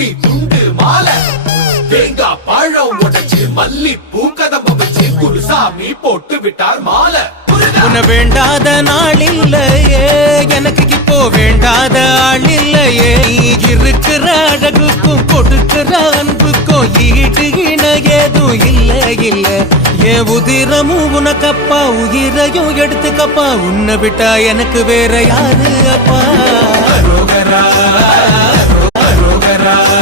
துணி துண்டு மாலை தேங்காய் பழம் உடைச்சு மல்லி பூக்கதம்ப வச்சு குருசாமி போட்டு விட்டார் மாலை. உன்னை வேண்டாத நாள் இல்லையே எனக்கு இப்போ வேண்டாத ஆள் இல்லையே. இருக்கிற அழகுக்கும் கொடுக்கிற அன்புக்கும் ஈடு இணை ஏதும் இல்ல இல்ல. என் உதிரமும் உனக்கப்பா உயிரையும் எடுத்துக்கப்பா. உன்னை விட்டா எனக்கு வேற யாரு அப்பா.